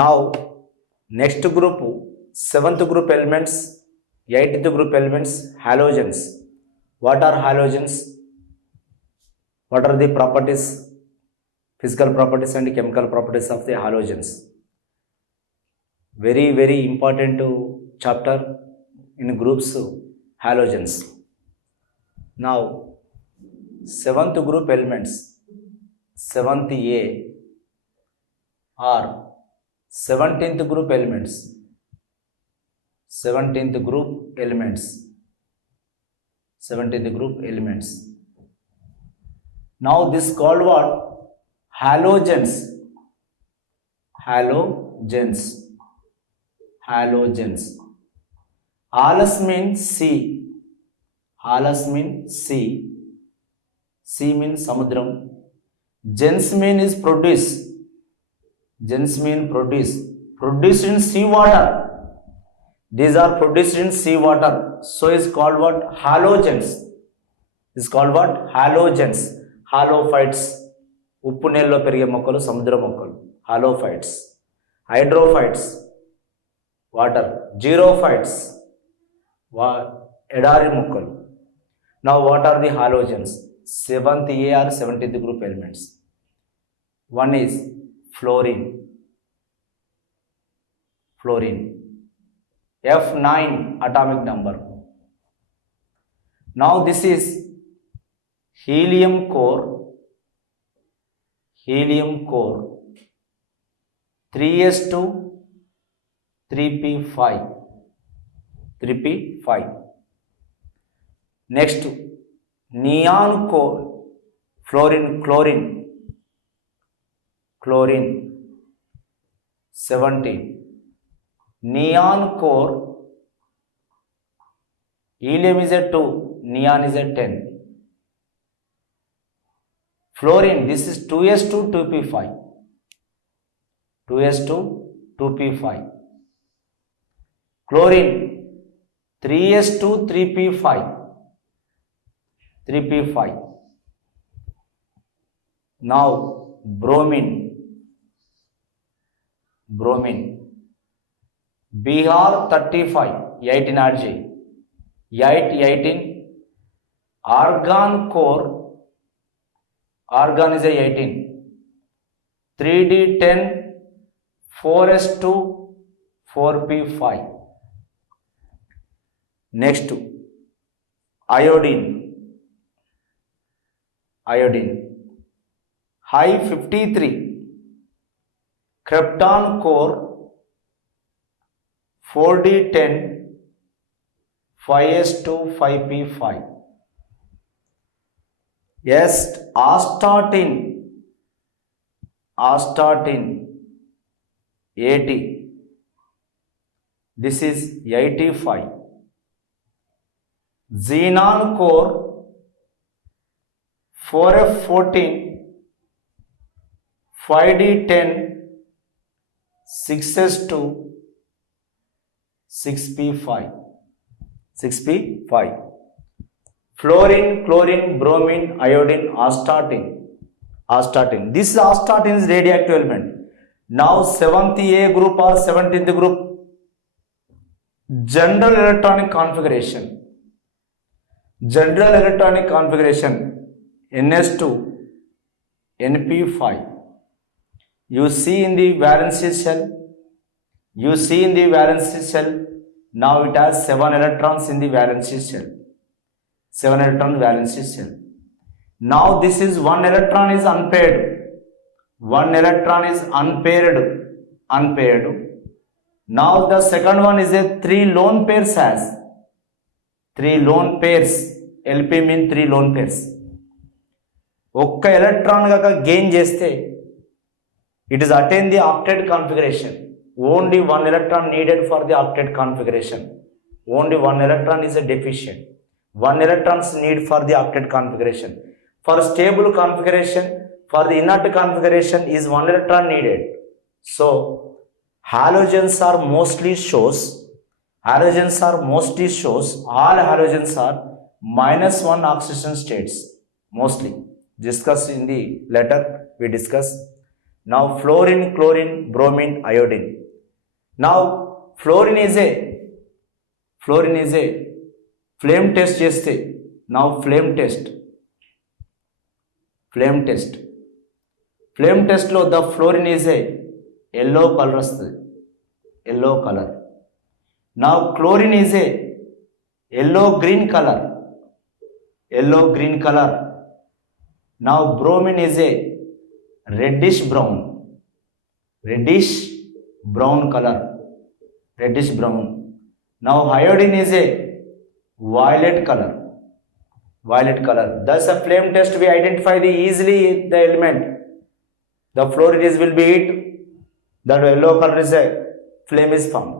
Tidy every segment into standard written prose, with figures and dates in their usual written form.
Now, next group, 7th group elements, 8th group elements, halogens. What are halogens? What are the properties, physical properties and chemical properties of the halogens? Very, very important chapter in groups, halogens. Now, 7th group elements, 7th A are 17th group elements. 17th group elements. 17th group elements. Now this called what? Halogens. Halogens. Halogens. Halos means sea. Halos means sea. Sea means samudram. Gens mean is produce. Gens mean produce. Produced in sea water. These are produced in sea water. So is called what? Halogens. Is called what? Halogens. Halophytes. ఉప్పు నీళ్ళలో పెరిగే మొక్కలు, సముద్ర మొక్కలు, halophytes. Hydrophytes, water. Xerophytes, ఎడారి మొక్కలు. Now what are the halogens? 7th A or 17th group elements. One is fluorine. Fluorine. F9 atomic number. Now this is helium core. Helium core 3s2 3p5. 3p5. Next, neon core, fluorine, chlorine. Chlorine 17. Neon core, helium is a 2, neon is a 10. Fluorine, this is 2s2 2p5. 2s2 2p5. Chlorine 3s2 3p5. 3p5. Now bromine. Bromine. Bihar 35. 18 RJ. 18. Argon core. Argon is a 18. 3d10 4s2 4p5. Next, iodine. Iodine. High 53. Krypton core 4d10 5s2 5p5. Yes, astatine. Astatine 80. This is 85. Xenon core 4f14 5d10 6s2 6p5. 6p5. Fluorine, chlorine, bromine, iodine, astatine. Astatine. This astatine is radioactive element. Now 7th A group or 17th group, general electronic configuration. General electronic configuration, NS2, NP5. You see in the valency shell. You see in the valency shell. Now it has 7 electrons in the valency shell. 7 electron valency shell. Now this is 1 electron is unpaired. 1 electron is unpaired. Unpaired. Now the second one is a 3 lone pairs has. 3 lone pairs. LP mean 3 lone pairs. ఒక్క ఎలక్ట్రాన్ గాక గెయిన్ చేస్తే it is attain the octet configuration. Only 1 electron needed for the octet configuration. Only 1 electron is a deficient. 1 electrons need for the octet configuration. For stable configuration, for the inert configuration is 1 electron needed. So halogens are mostly shows. Halogens are mostly shows. All halogens are -1 oxidation states. Mostly discussed in the letter we discuss. Now fluorine, chlorine, bromine, iodine. Now fluorine is a flame test చేస్తే now flame test లో the fluorine is a yellow color వస్తుంది, yellow color. Now chlorine is a yellow green color. Now bromine is a reddish brown color. Now iodine is a violet color. Thus a flame test we identify easily the element. The fluorine will be it, that yellow color is a flame is formed.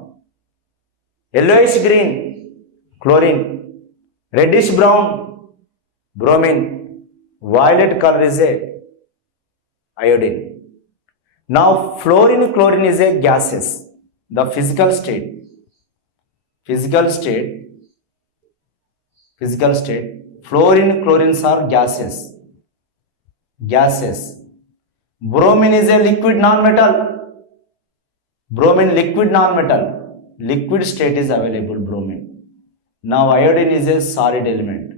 Yellowish green, chlorine. Reddish brown, bromine. Violet color is a iodine. Now fluorine, chlorine is a gases. The physical state. Fluorine, chlorines are gases. Bromine is a liquid non-metal. Liquid state is available, bromine. Now iodine is a solid element.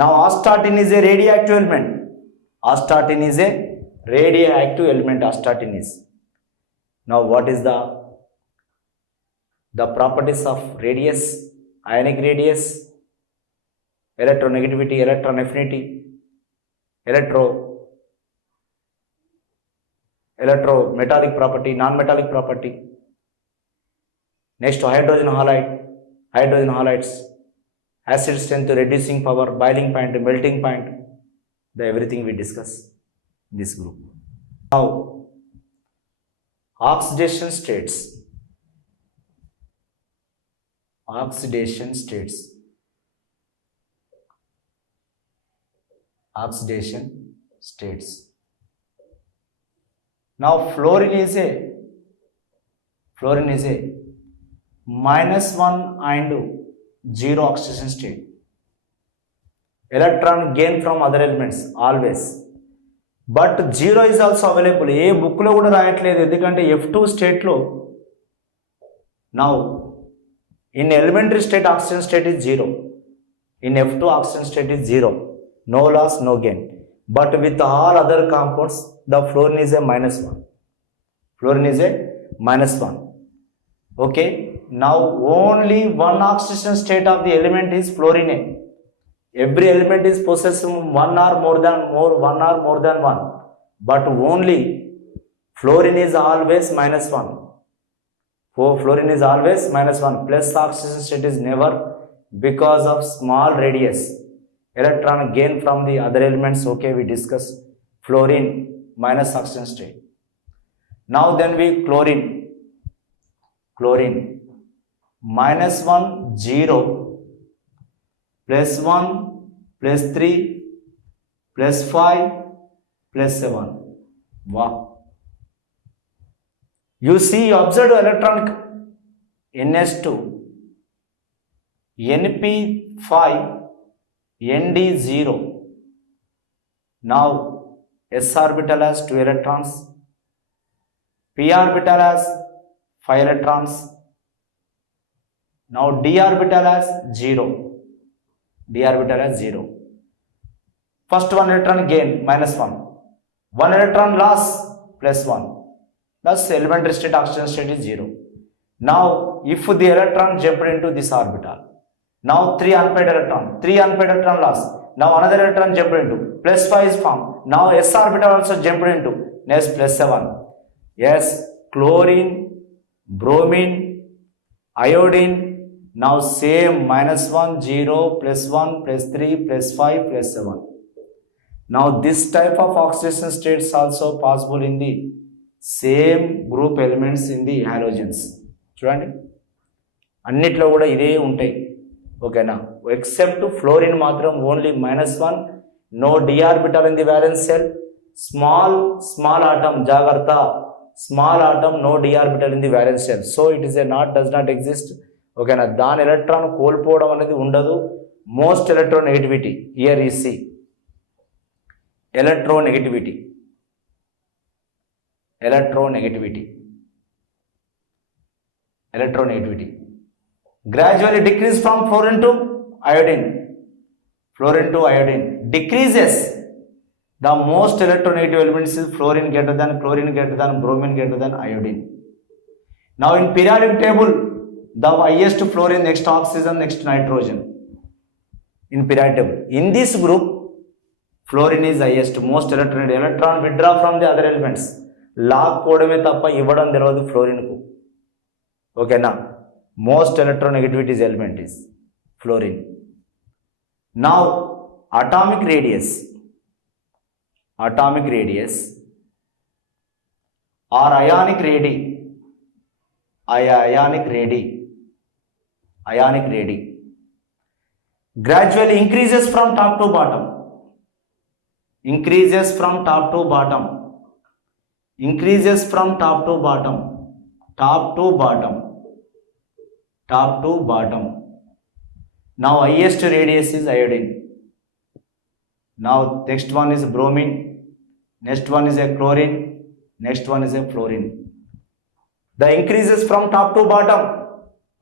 Now astatine is a radioactive element. Astatine is. Now what is the properties of radius? Ionic radius, electronegativity, electron affinity, electrometallic property, non-metallic property. Next, hydrogen halides, acid strength, reducing power, boiling point, melting point, everything we discuss in this group. Now, oxidation states. Now fluorine is a -1 and 0 oxidation state. Electron gain from other elements always, but 0 is also available. ఏ బుక్ లో కూడా రాయట్లేదు, ఎందుకంటే F2 state లో now in elementary state oxygen state is 0. In F2 oxygen state is 0. No loss, no gain. But with all other compounds, the fluorine is a -1. Okay. Now only one oxidation state of the element is fluorine. Every element is possessing one or more than one. But only fluorine is always -1. Fluorine is always -1. Plus oxidation state is never, because of small radius. Electron gain from the other elements. Okay, we discuss fluorine minus oxidation state. Now then we chlorine -1 0 +1 +3 +5 +7. Wow. You see, observe electron NS2 NP5 ND0. Now s orbital has 2 electrons, p orbital has 5 electrons. Now d orbital has 0. First one electron gain -1, one electron loss +1. Thus elementary state oxidation state is 0. Now if the electron jumped into this orbital, now 3 unpaired electron loss. Now another electron jumped into, +5 is formed. Now s orbital also jumped into, next +7. Yes, chlorine, bromine, iodine, now same -1 0 +1 +3 +5 +7. Now this type of oxidation states also possible in the same group elements in the halogens. చూడండి, అన్నిట్లో కూడా ఇదే ఉంటాయి. ఓకేనా, except fluorine మాత్రం only -1, no d orbital in the valence shell, small atom, జాగ్రత్త, small atom, no d orbital in the valence shell, so it is does not exist. ఓకేనా, దాని ఎలక్ట్రాన్ కోల్పోవడం అనేది ఉండదు. మోస్ట్ ఎలక్ట్రోనెగటివిటీ, హియర్ ఈ C electronegativity. Gradually decrease from fluorine to iodine. Decreases. The most electronegative elements is fluorine greater than, chlorine greater than, bromine greater than iodine. Now in periodic table, the highest fluorine, next oxygen, next nitrogen. In periodic table. In this group, fluorine is highest, most electronegative. Electron withdraw from the other elements. లాక్కోవడమే తప్ప ఇవ్వడం తెలియదు ఫ్లోరిన్కు. ఓకేనా? Most electronegativity element is fluorine. Now atomic radius or ionic radii gradually increases from top to bottom. Top to bottom. Now highest radius is iodine. Now next one is bromine, next one is a chlorine, next one is a fluorine. The increases from top to bottom,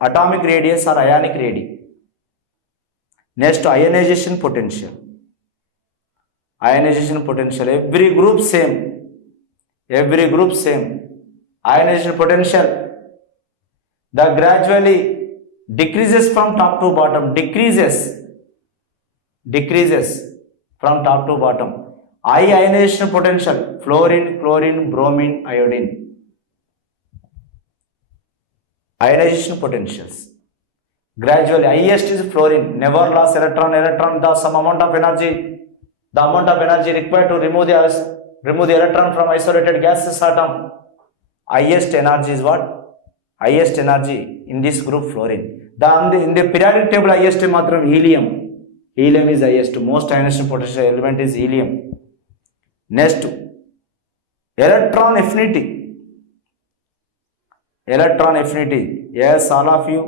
atomic radius or ionic radii. Next, ionization potential. Every group same. Ionization potential, the gradually decreases from top to bottom. Decreases from top to bottom. High ionization potential, fluorine, chlorine, bromine, iodine. Ionization potentials. Gradually, highest is fluorine. Never lost electron. The some amount of energy. The amount of energy required to remove the electron from isolated gaseous atom. Highest energy is what? Highest energy in this group fluorine. In the periodic table, highest matram helium. Helium is highest. Most ionization potential element is helium. Next, electron affinity. Yes, all of you.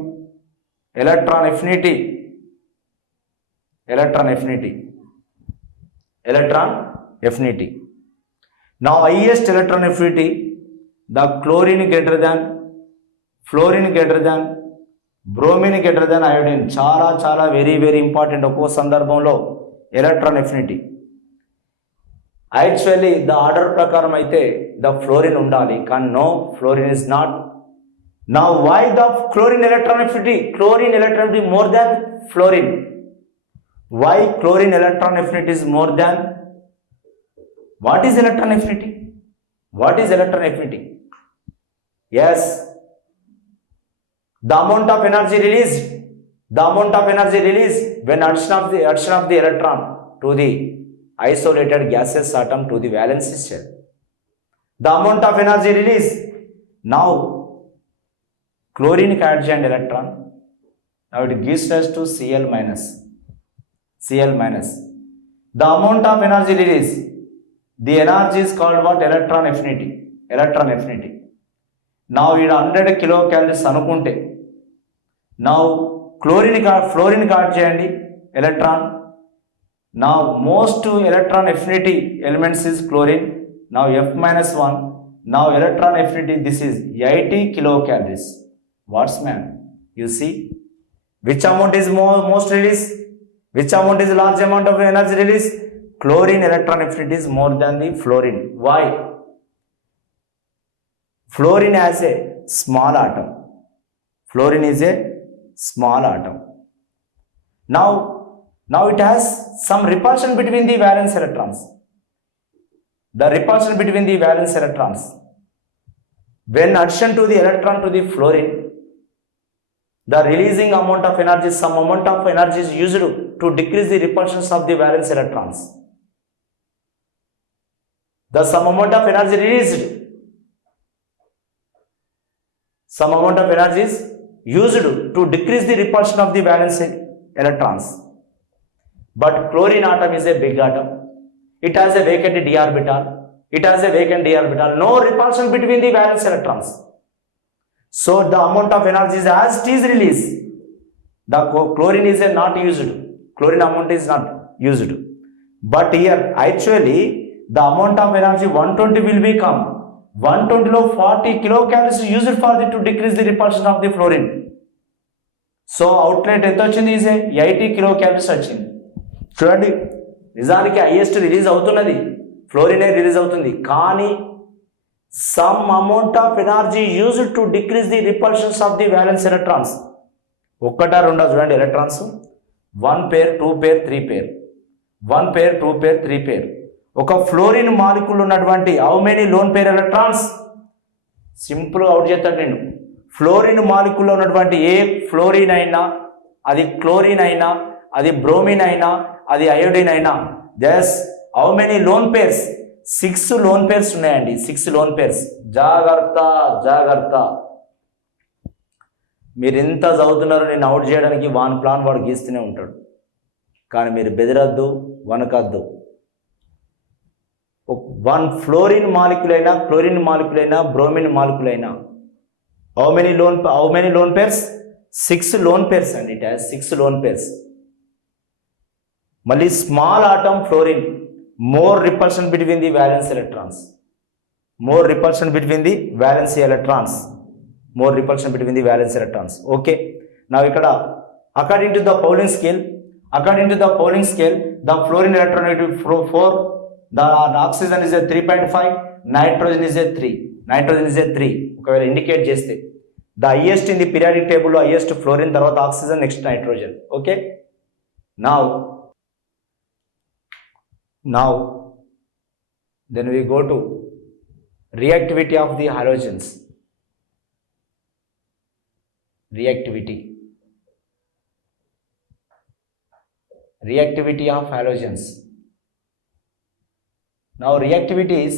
Electron affinity. Now highest electron affinity, the chlorine greater than, fluorine greater than, bromine greater than iodine. చాలా very important. ఒక్కో సందర్భంలో electron affinity. Actually the order ప్రకారం అయితే the fluorine ఉండాలి, కానీ no, fluorine is not. Now why the chlorine electron affinity? Chlorine electron affinity more than fluorine. Why chlorine electron affinity is more than? What is electron affinity? Yes, the amount of energy released when addition of the electron to the isolated gaseous atom to the valence shell. The amount of energy released. Now chlorine adjoint electron, now it gives us to Cl minus. The amount of energy released, the energy is called what? Electron affinity. Now it 100 kilocalories anukunte, now fluorine adjoint electron. Now most electron affinity elements is chlorine. Now F-1. Now electron affinity, this is 80 kilocalories. What's man? You see, which amount is most release? Which amount is large amount of energy release? Chlorine electron affinity is more than the fluorine. Why? Fluorine has a small atom. Now it has some repulsion between the valence electrons. When addition to the electron to the fluorine, the releasing amount of energy, some amount of energy is used to decrease the repulsions of the valence electrons. The some amount of energy released, some amount of energy is used to decrease the repulsion of the valence electrons. But chlorine atom is a big atom. It has a vacant d orbital. No repulsion between the valence electrons. So the amount of energy is as it is released. The chlorine is not used. Chlorine amount is not used. But here actually the amount of energy 120 will become 120 లో 40 kilocalories used for to decrease the repulsion of the fluorine. So outlet ఎంత వచ్చింది? ఈజీ 80 kilocalories వచ్చింది. చూడండి, నిజానికి highest release అవుతున్నది ఫ్లోరినే release అవుతుంది, కానీ some amount of energy used to decrease the repulsions of the valence electrons. ఒక్కటా రెండా? చూడండి, ఎలక్ట్రాన్స్ 1 pair 2 pair 3 pair 1 pair 2 pair 3 pair. ఒక ఫ్లోరిన్ మాలిక్యూల్ ఉన్నటువంటి how many lone pair electrons? Simple out చేస్తాడు నేను. ఫ్లోరిన్ మాలిక్యూల్లో ఉన్నటువంటి ఏ ఫ్లోరిన్ అయినా, అది క్లోరిన్ అయినా, అది బ్రోమిన్ అయినా, అది అయోడిన్ అయినా, just how many lone pairs? 6 lone pairs ఉన్నాయండి. 6 లోన్ పేర్స్. జాగ్రత్త జాగ్రత్త. మీరు ఎంత చదువుతున్నారో నేను అవుట్ చేయడానికి వాన్ ప్లాన్ వాడు గీస్తూనే ఉంటాడు, కానీ మీరు బెదరద్దు, వనకద్దు. 1 ఫ్లోరిన్ మాలిక్యూల్ అయినా, క్లోరిన్ మాలిక్యూల్ అయినా, బ్రోమిన్ మాలిక్యూల్ అయినా, how many lone pairs? 6 lone pairs అండి. It has 6 lone pairs. మళ్ళీ small atom fluorine, more repulsion between the valence electrons. More repulsion between the valence electrons. More repulsion between the valence electrons. Okay, నా ఇక్కడ according to the Pauling scale, the fluorine electronegativity 4, the oxygen is a 3.5, nitrogen is a 3. ఒకవేళ ఇండికేట్ చేస్తే the highest in the periodic టేబుల్లో highest fluorine, తర్వాత oxygen, next nitrogen. Okay, now then we go to reactivity of the halogens. Reactivity of halogens. Now reactivity is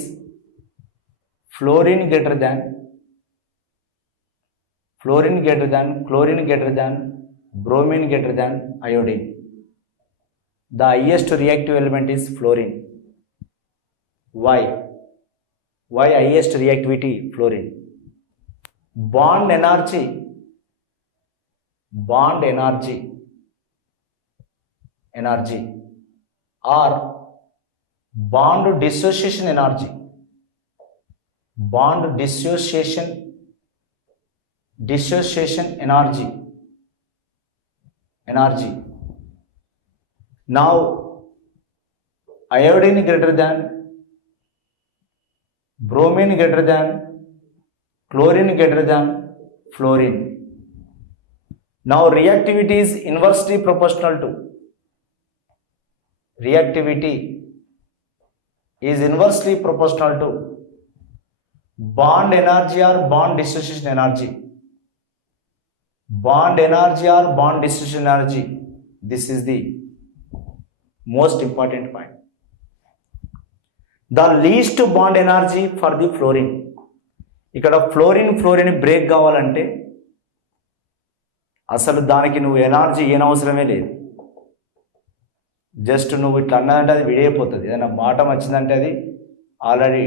fluorine greater than, chlorine greater than, bromine greater than iodine. The highest reactive element is fluorine. Why highest reactivity fluorine? Bond energy or bond dissociation energy. Energy. Now iodine greater than, bromine greater than, chlorine greater than fluorine. Now reactivity is inversely proportional to bond energy or bond dissociation energy. This is the most important point. The least bond energy for the fluorine. ఇక్కడ fluorine break కావాలంటే అసలు దానికి నువ్వు ఎనర్జీ ఏనవసరమే లేదు. జస్ట్ నువ్వు ఇట్లా అన్నదంటే అది విడిపోతుంది. ఏదైనా బాటం వచ్చిందంటే అది ఆల్రెడీ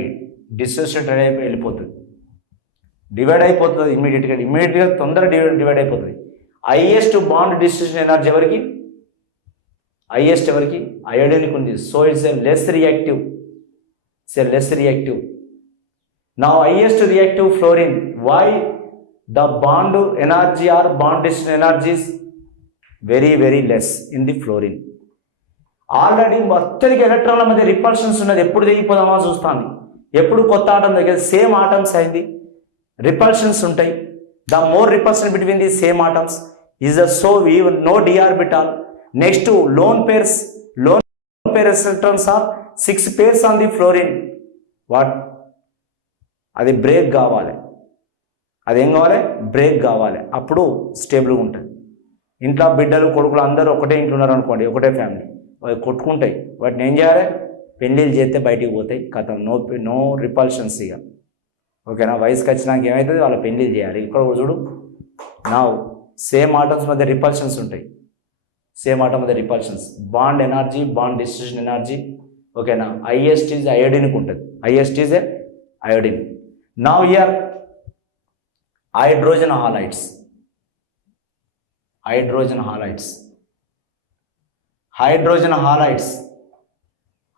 డిసోసియేటెడ్ అయిపోయి వెళ్ళిపోతుంది, డివైడ్ అయిపోతుంది ఇమ్మీడియట్గా తొందరగా డివైడ్ అయిపోతుంది. హైయెస్ట్ బాండ్ డిస్ట్రిబ్యూషన్ ఎనర్జీ ఎవరికి? అయోడిన్కి ఉంది. So it's a less reactive. Now highest reactive fluorine. Why? The bond energy or bond distribution energy is very less in the fluorine. Already మొత్తానికి ఎలక్ట్రాన్ల మధ్య రిపల్షన్స్ ఉన్నది. ఎప్పుడు తెగిపోదామా చూస్తాను, ఎప్పుడు కొత్త ఆటం దగ్గర సేమ్ ఆటమ్స్ అయింది రిపల్షన్స్ ఉంటాయి. The more repulsion between the same atoms is so we no d orbital. Next lone pairs electrons are 6 pairs on the fluorine. What? అది బ్రేక్ కావాలి. అదేం కావాలి? బ్రేక్ కావాలి. అప్పుడు స్టేబుల్గా ఉంటుంది. ఇంట్లో బిడ్డలు కొడుకులు అందరూ ఒకటే ఇంట్లో ఉన్నారు అనుకోండి, ఒకటే ఫ్యామిలీ, అవి కొట్టుకుంటాయి. వాటిని ఏం చేయాలి? పెళ్ళిళ్ళు చేస్తే బయటికి పోతాయి, కథం. నో రిపల్షన్స్ ఇక. ఓకేనా? వయసుకి వచ్చినాక ఏమవుతుంది? వాళ్ళ పెళ్ళిళ్ళు చేయాలి. ఇక్కడ చూడు, నా సేమ్ ఆటమ్స్ మధ్య రిపల్షన్స్ ఉంటాయి. Bond energy, bond distribution energy. ఓకేనా? హైయెస్ట్ ఈజ్ అయోడిన్కి ఉంటుంది. Iodine. Now here hydrogen halides.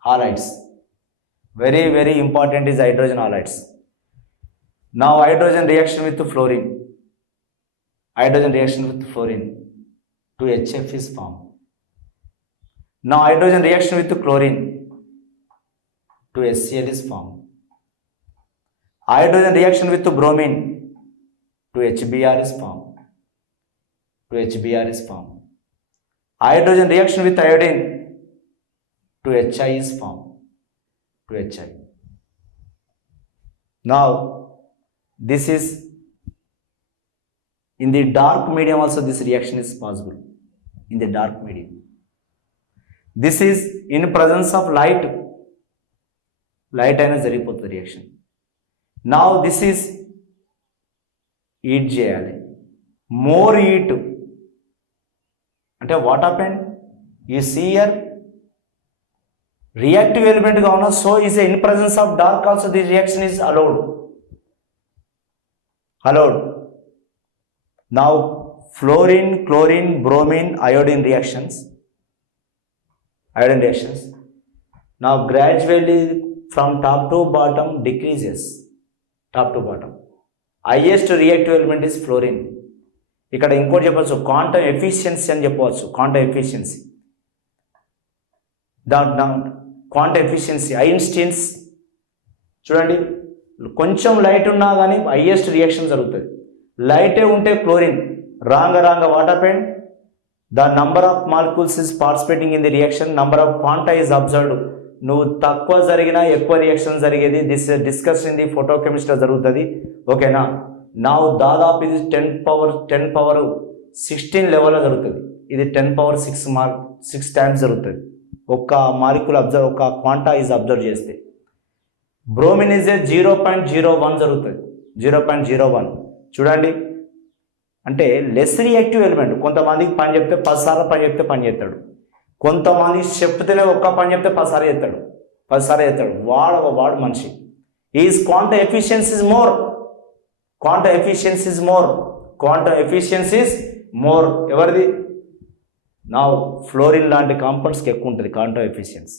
halides. Very, very important is hydrogen halides. Now hydrogen reaction with fluorine. Hydrogen reaction with fluorine to HF is formed. Now hydrogen reaction with chlorine to HCl is formed. Hydrogen reaction with bromine to HBr is formed. Hydrogen reaction with iodine to HI is formed. Now this is in the dark medium also, this reaction is possible in the dark medium. This is in presence of light అయినా జరిగిపోతుంది reaction. Now this is heat చేయాలి, more heat అంటే what happened, you see here reactive element గా ఉన్న, so is in presence of dark also this reaction is allowed. Now fluorine, chlorine, bromine, iodine reactions. Now gradually from top to bottom decreases. Highest reactive element is fluorine. ఇక్కడ ఇంకోటి చెప్పవచ్చు, quantum efficiency అని చెప్పవచ్చు. Quantum efficiency Einstein's చూడండి, కొంచెం లైట్ ఉన్నా కానీ highest reaction జరుగుతుంది. లైటే ఉంటే క్లోరిన్ రాంగ what happened, the number of molecules is participating in the reaction, number of quanta is observed. నువ్వు తక్కువ జరిగినా ఎక్కువ రియాక్షన్ జరిగేది this discuss in the photochemistry జరుగుతుంది. ఓకేనా? నా దాదాపు ఇది 10^16 లెవెల్లో జరుగుతుంది. ఇది 10^6 టైమ్స్ జరుగుతుంది ఒక్క మాలిక్యూల్ అబ్జర్వ్, ఒక క్వాంటా ఇస్ అబ్జర్వ్ చేస్తే. బ్రోమిన్ ఇస్ 0.01 జరుగుతుంది, 0.01. చూడండి, అంటే లెస్ రియాక్టివ్ ఎలిమెంట్. కొంతమందికి పని చెప్తే 10 సార్లు పని చెప్తే పని చేస్తాడు, కొంతమంది చెప్తేనే ఒక్క పని చెప్తే 10 సార్లు చేస్తాడు. వాడు మనిషి. Is quantum efficiency is more. ఎవరిది? నా ఫ్లోరిన్ లాంటి కాంపౌండ్స్కి ఎక్కువ ఉంటుంది quantum efficiency.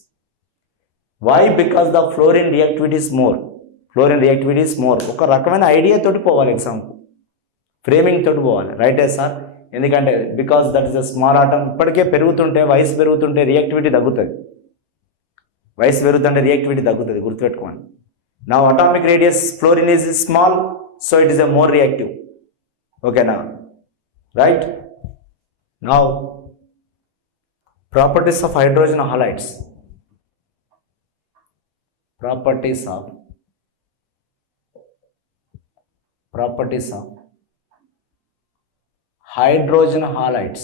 Why? Because the fluorine reactivity is more. ఒక రకమైన ఐడియా తోటి పోవాలి ఎగ్జామ్కు, ఫ్రేమింగ్ తోటి పోవాలి. రైటే సార్? ఎందుకంటే because that is a small atom. ఇప్పటికే పెరుగుతుంటే, వయసు పెరుగుతుంటే రియాక్టివిటీ తగ్గుతుంది. గుర్తుపెట్టుకోండి. నా atomic radius fluorine is small, so it is a more reactive. ఓకేనా? Right. Now properties of hydrogen halides. Properties of hydrogen halides.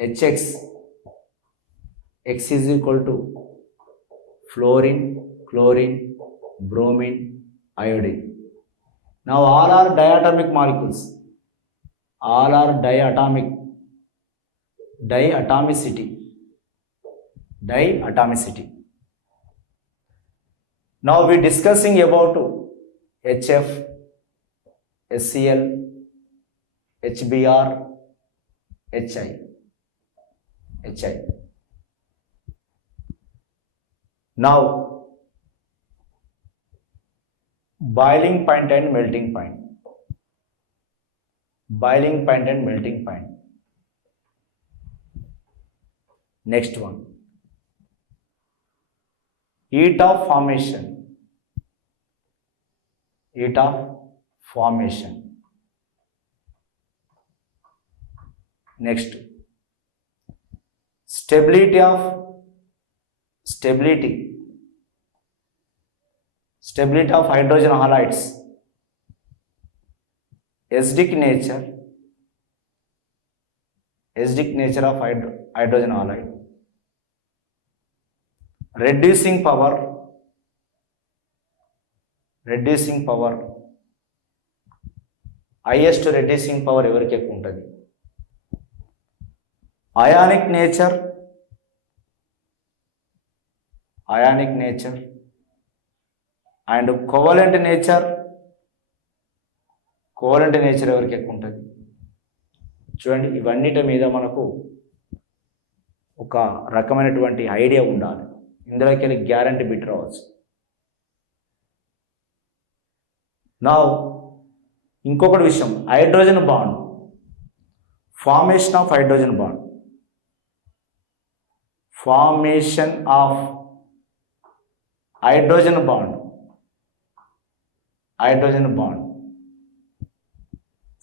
HX, X is equal to fluorine, chlorine, bromine, iodine. Now all are diatomic molecules. Diatomicity. Now we discussing about HF, HCl, HBr, HI. Now boiling point and melting point. Next one, heat of formation. Next, stability of hydrogen halides. Acidic nature of hydrogen halide. Reducing power. Highest reducing power ఎవరికి ఎక్కువ ఉంటుంది? Ionic nature and covalent nature ఎవరికి ఎక్కువ ఉంటుంది? చూడండి, ఇవన్నిటి మీద మనకు ఒక రకమైనటువంటి ఐడియా ఉండాలి. ఇందులోకి వెళ్ళి గ్యారంటీ బిట్ రావచ్చు. నా ఇంకొకటి విషయం, hydrogen bond, formation of hydrogen bond, formation of hydrogen bond, hydrogen bond,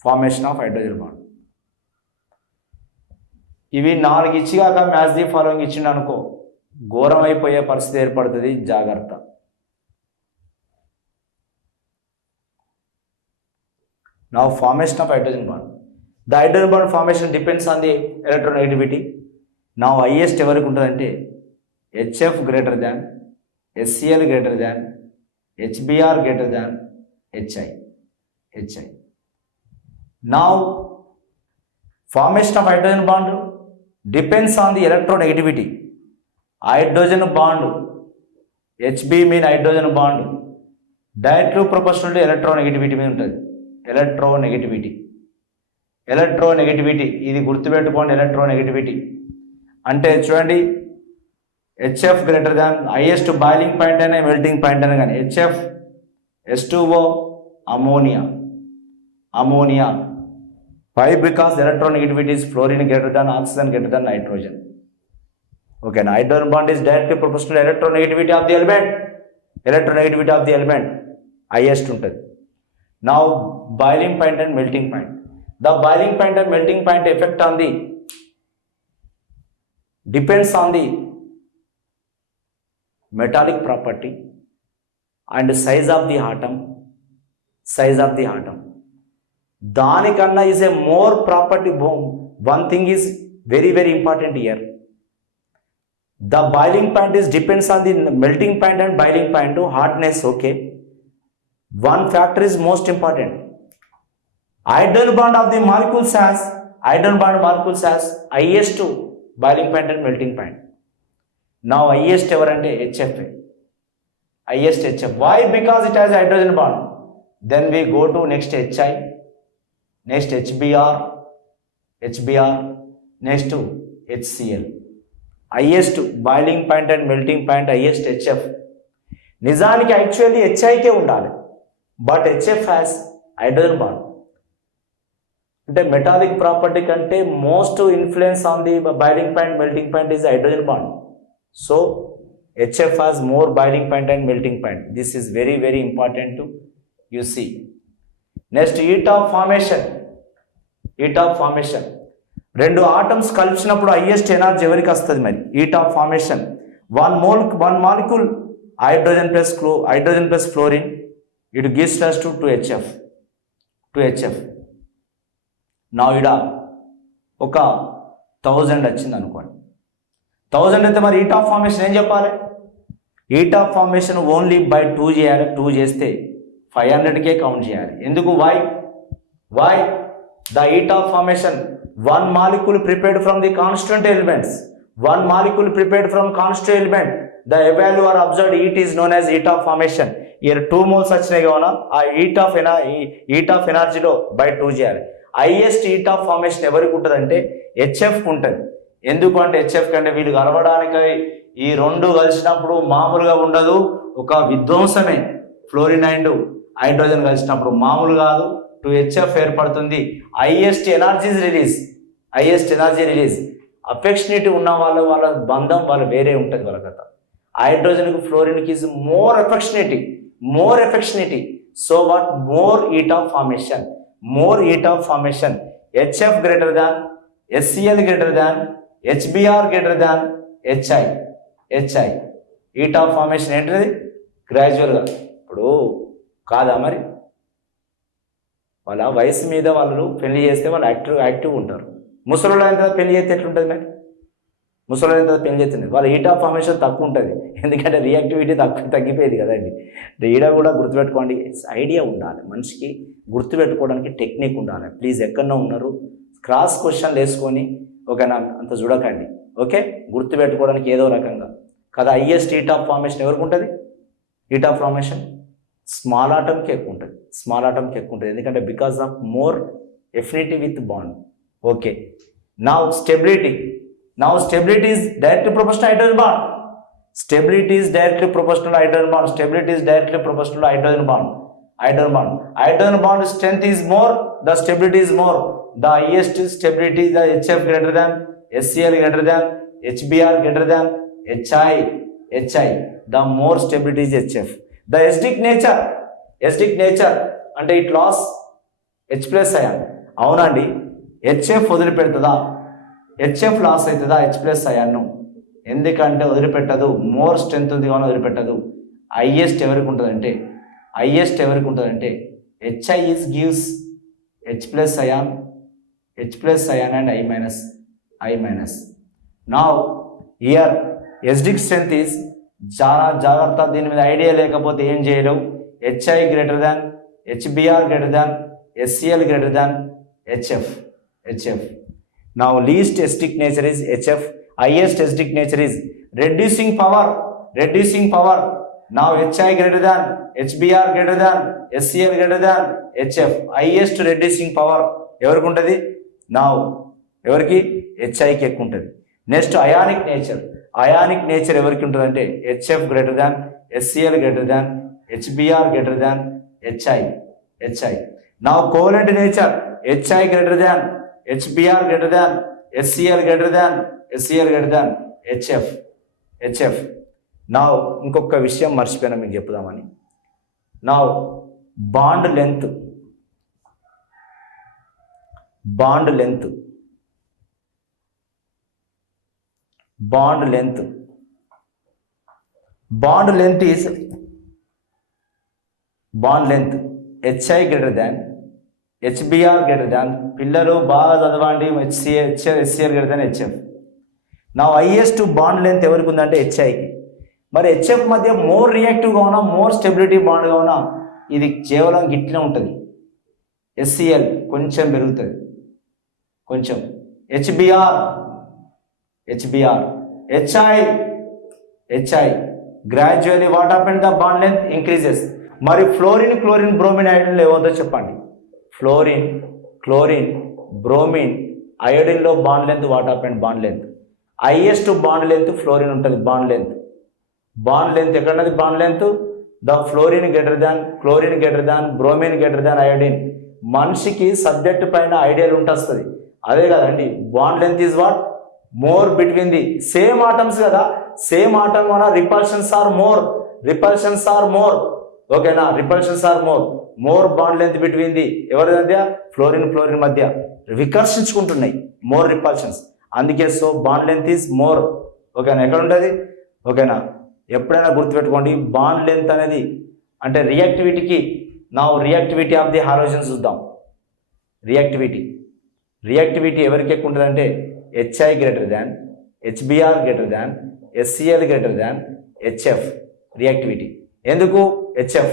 formation of hydrogen bond. ఇవి 4 ఇచ్చిగాక మ్యాచ్ ది ఫాలోయింగ్ ఇచ్చిండు అనుకో, ఘోరం అయిపోయే పరిస్థితి ఏర్పడుతుంది. జాగ్రత్త. Now formation of hydrogen bond. The hydrogen bond formation depends on the electronegativity. Now highest ఎవరికి ఉంటుందంటే HF greater than, HCl greater than, HBr greater than, HI. Now formation of hydrogen bond depends on the electronegativity. Hydrogen bond, HB mean hydrogen bond, directly proportional to electronegativity మీద ఉంటుంది. ఎలక్ట్రోనెగటివిటీ ఇది గుర్తుపెట్టుకోండి. ఎలక్ట్రోనెగటివిటీ అంటే చూడండి, HF greater than, highest boiling point అయినా melting point అయినా కానీ HF, H2O, ammonia. Why? Because electronegativity is fluorine greater than oxygen greater than nitrogen. Okay, hydrogen bond is directly proportional to electronegativity of the element. Highest ఉంటుంది. Now boiling point and melting point. The boiling point and melting point effect on the depends on the metallic property and size of the atom. దానికన్నా is a more property. One thing is very very important here. The boiling point is depends on the melting point and boiling point to hardness. Okay, one factor is most important. Hydrogen bond of the molecules has highest boiling point and melting point. Now highest evarante HF. Why? Because it has hydrogen bond. Then we go to next HI, next HBr, next to HCl. Highest boiling point and melting point, highest HF. నిజానికి actually HIకే ఉండాలి, but HF has hydrogen bond. అంటే metallic property కంటే most influence on the boiling point, melting point is hydrogen bond. So HF has more boiling point and melting point. This is very very important to you see. Next heat of formation. రెండు atoms కలిసినప్పుడు highest energy ఎవరికి వస్తుంది? మరి heat of formation. One molecule hydrogen plus fluorine, it gives rise to HF. నా ఇడ ఒక 1000 వచ్చింది అనుకోండి. 1000 అయితే మరి హీట్ ఆఫ్ ఫార్మేషన్ ఏం చెప్పాలి? Heat of formation only by 2 చేయాలి. 2 చేస్తే 500కే కౌంట్ చేయాలి. ఎందుకు? Why the heat of formation, one molecule prepared from the constant elements, the value or observed heat is known as heat of formation. Here 2 moles వచ్చినాయి కావున ఆ హీట్ ఆఫ్ ఎనర్జీలో బై 2 చేయాలి. హైయెస్ట్ హీట్ ఆఫ్ ఫార్మేషన్ ఎవరికి ఉంటుంది అంటే HF ఉంటుంది. ఎందుకు అంటే HF కంటే వీళ్ళు కలవడానికి ఈ 2 కలిసినప్పుడు మామూలుగా ఉండదు, ఒక విధ్వంసమే. ఫ్లోరిన్ అండ్ హైడ్రోజన్ కలిసినప్పుడు మామూలు కాదు, 2HF ఏర్పడుతుంది. Highest energy release. అఫెక్షనిటీ ఉన్న వాళ్ళ బంధం వాళ్ళ వేరే ఉంటుంది, వాళ్ళ కథ. హైడ్రోజన్కి ఫ్లోరిన్కి ఈజ్ మోర్ ఎఫెక్షనిటీ. So what? More heat of formation. HF greater than, HCl greater than, HBr greater than, HI. Heat of formation ఏంటిది? గ్రాడ్యువల్గా. ఇప్పుడు కాదా మరి? వాళ్ళ వయసు మీద వాళ్ళు పెళ్లి చేస్తే వాళ్ళు యాక్టివ్ ఉంటారు. ముసలిలో ఎంత పెళ్లి చేస్తే ఎట్లుంటుంది? మరి ముసలిలో ఎంత పెళ్లి చేస్తుంది? వాళ్ళ హీట్ ఆఫ్ ఫార్మేషన్ తక్కువ ఉంటుంది, ఎందుకంటే రియాక్టివిటీ తగ్గిపోయేది కదండి. ఈడ కూడా గుర్తుపెట్టుకోండి, ఐడియా ఉండాలి మనిషికి, గుర్తుపెట్టుకోవడానికి టెక్నిక్ ఉండాలి. ప్లీజ్ ఎక్కడన్నా ఉన్నారు క్రాస్ క్వశ్చన్లు వేసుకొని ఓకేనా అంత చూడకండి. ఓకే, గుర్తుపెట్టుకోవడానికి ఏదో రకంగా కదా. హైయెస్ట్ హీట్ ఆఫ్ ఫార్మేషన్ ఎవరికి ఉంటుంది? హీట్ ఆఫ్ ఫార్మేషన్ స్మాల్ ఆటమ్కి ఎక్కువ ఉంటుంది, ఎందుకంటే because of more affinity with bond. Okay. Now stability. Now stability is directly proportional to hydrogen bond. Stability is directly proportional to hydrogen bond. Stability is directly proportional to hydrogen bond. Hydrogen bond. Hydrogen bond strength is more, the stability is more. The highest stability, the HF greater than, HCl greater than, HBr greater than, HI. The more stability is HF. The acidic nature అంటే it loss H plus ion. అవునండి, HF వదిలిపెడుతుందా? HF loss అవుతుందా H plus అయాన్ను? ఎందుకంటే వదిలిపెట్టదు, more strength ఉంది కానీ వదిలిపెట్టదు. హైయెస్ట్ ఎవరికి ఉంటుందంటే HI is gives H plus ion and I minus. Now here acidic strength is, చాలా జాగ్రత్త, దీని మీద ఐడియా లేకపోతే ఏం చేయలేవు. HI greater than, HBr greater than, HCl greater than HF. Now least acidic nature is HF, highest acidic nature is reducing power. Now HI greater than, HBr greater than, HCl greater than HF. Highest reducing power ఎవరికి ఉంటుంది? Now ఎవరికి? HI కి ఎక్కువ ఉంటుంది. Next ionic nature ఎవరికి ఉంటుంది అంటే HF greater than, HCl greater than, HBr greater than HI. Now covalent nature, HI greater than, HBr greater than, HCl greater than HF. Now ఇంకొక విషయం మర్చిపోయినా మీకు చెప్పుదామని. Now bond length is HI greater than, HBr greater than, పిల్లలు బాగా చదవండి, HCl greater than HF. నా highest bond length ఎవరికి ఉందంటే హెచ్ఐకి. మరి హెచ్ఎఫ్ మధ్య మోర్ రియాక్టివ్గా ఉన్నా, మోర్ స్టెబిలిటీ బాండ్గా ఉన్నా, ఇది కేవలం గిట్లనే ఉంటుంది. HCl కొంచెం పెరుగుతుంది, కొంచెం. HBr, HI gradually what happened, the bond length increases. మరి ఫ్లోరిన్ బ్రోమిన్ అయోడిన్లో ఏమవుతుందో చెప్పండి. క్లోరిన్ బ్రోమిన్ అయోడిన్లో bond length what happened, bond length highest bond length fluorine ఉంటుంది. బాండ్ లెంత్ ఎక్కడున్నది? Bond length the chlorine greater than, bromine greater than iodine. మనిషికి subject పైన ఐడియాలు ఉంటుంది, అదే కదండి. Bond length is what? More between the same atoms కదా, same atom వల్ల రిపల్షన్స్ ఆర్ మోర్. ఓకేనా? Repulsions are more bond length between the ఎవరి మధ్య? ఫ్లోరిన్ మధ్య వికర్షించుకుంటున్నాయి, మోర్ రిపల్షన్స్. అందుకే so bond length is more. ఓకేనా? ఎక్కడ ఉంటుంది? ఓకేనా? ఎప్పుడైనా గుర్తుపెట్టుకోండి, బాండ్ లెంత్ అనేది అంటే రియాక్టివిటీకి. నా రియాక్టివిటీ ఆఫ్ ది హాలోజన్స్ చూద్దాం. రియాక్టివిటీ ఎవరికి ఎక్కువ ఉంటుంది అంటే HI greater than, HBr greater than, HCl greater దాన్ HF. రియాక్టివిటీ ఎందుకు? HF